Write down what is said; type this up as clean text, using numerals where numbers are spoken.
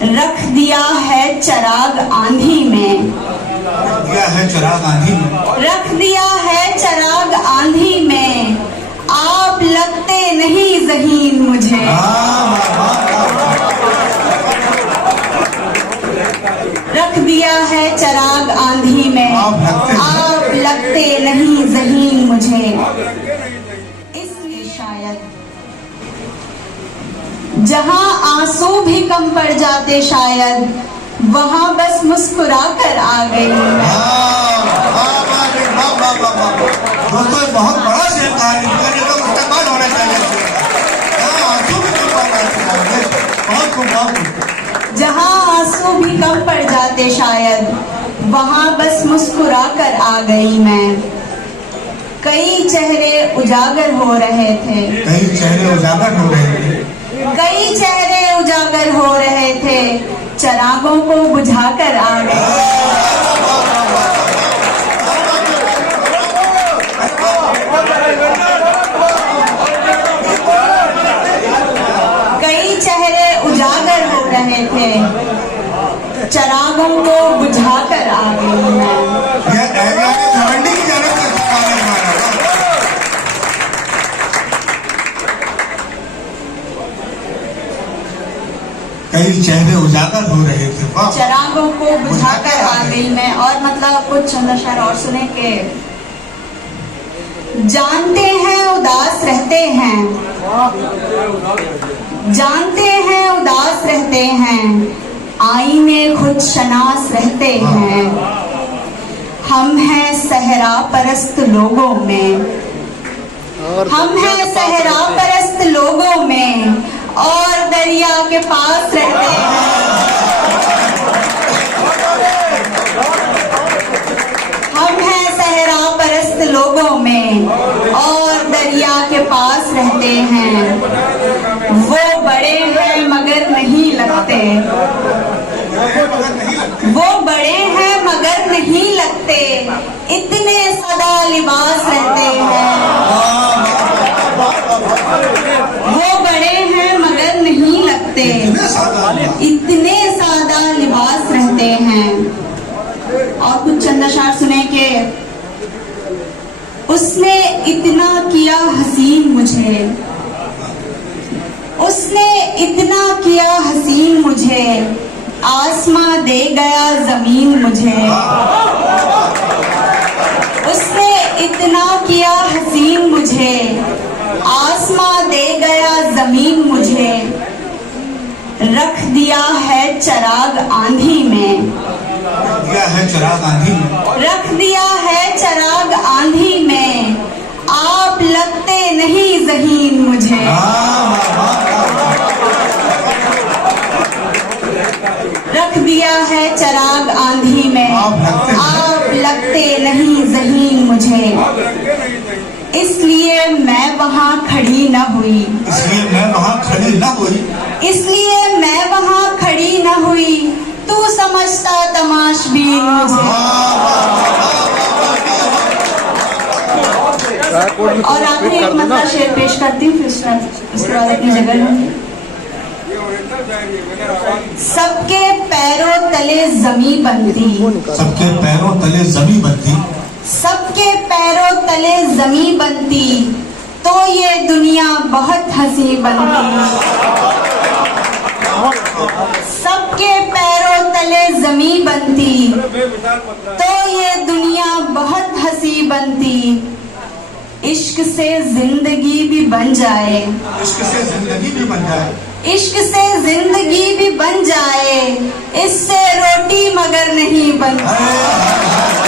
रख दिया है चिराग आंधी में, रख दिया है चिराग आंधी में, रख दिया है चिराग आंधी में, आप लगते नहीं ज़हीन मुझे। रख दिया है चिराग आंधी में, आप लगते नहीं ज़हीन मुझे। इसलिए शायद जहां आंसू भी कम पड़ जाते, शायद वहां बस मुस्कुरा कर आ गई मैं। दोस्तों बहुत बड़ा शेर कहानी इस्तेमाल होना चाहिए। जहां आंसू भी कम पड़ जाते, शायद वहां बस मुस्कुरा कर आ गई मैं। कई चेहरे उजागर हो रहे थे, कई चेहरे उजागर हो रहे थे, कई चेहरे उजागर हो रहे थे, चिरागों को बुझाकर आ गए। कई चेहरे उजागर हो रहे थे, चिरागों को बुझाकर आ गई मैं। कई चेहरे उजागर हो रहे थे, चिरागों को बुझाकर आ गई मैं। और मतलब कुछ चंद शेर और सुने के जानते हैं उदास रहते हैं, जानते हैं उदास रहते हैं, आईने खुद शनास रहते हैं। हम हैं सहरा परस्त लोगों में, हम हैं सहरा परस्त लोगों में, और दरिया के पास रहते हैं। हम हैं सहरा परस्त लोगों में, और दरिया के पास रहते हैं। वो बड़े हैं मगर नहीं लगते, वो बड़े हैं मगर नहीं लगते, इतने सदा लिबास रहते हैं। वो बड़े हैं मगर नहीं लगते, इतने सादा लिबास रहते हैं। और कुछ चंद अशार सुने के उसने इतना किया हसीन मुझे, उसने इतना किया हसीन मुझे, आसमां दे गया जमीन मुझे। उसने इतना किया हसीन मुझे, आसमां दे गया जमीन मुझे। रख दिया है चिराग आंधी में, रख दिया है चिराग आंधी में, रख दिया है चिराग आंधी में, आप लगते नहीं ज़हीन मुझे। रख दिया है चिराग आंधी में, आप लगते नहीं ज़हीन मुझे। इसलिए मैं वहाँ खड़ी न हुई, इसलिए मैं वहाँ खड़ी न हुई, इसलिए मैं वहाँ खड़ी न हुई, तू समझता तमाशबीन मुझे। और आखिरी एक मतलब शेर पेश करती हूँ, फिर उसके बाद अपनी जगह लूंगी। सबके पैरों तले जमी बनती, सबके पैरों तले जमी बनती, सबके पैरों तले जमी बनती, तो ये दुनिया बहुत हंसी बनती। सबके पैरों तले जमी बनती, तो ये दुनिया बहुत हंसी बनती। इश्क से जिंदगी भी बन जाए, इश्क से जिंदगी भी बन जाए, इश्क से जिंदगी भी बन जाए, इससे रोटी मगर नहीं बनती।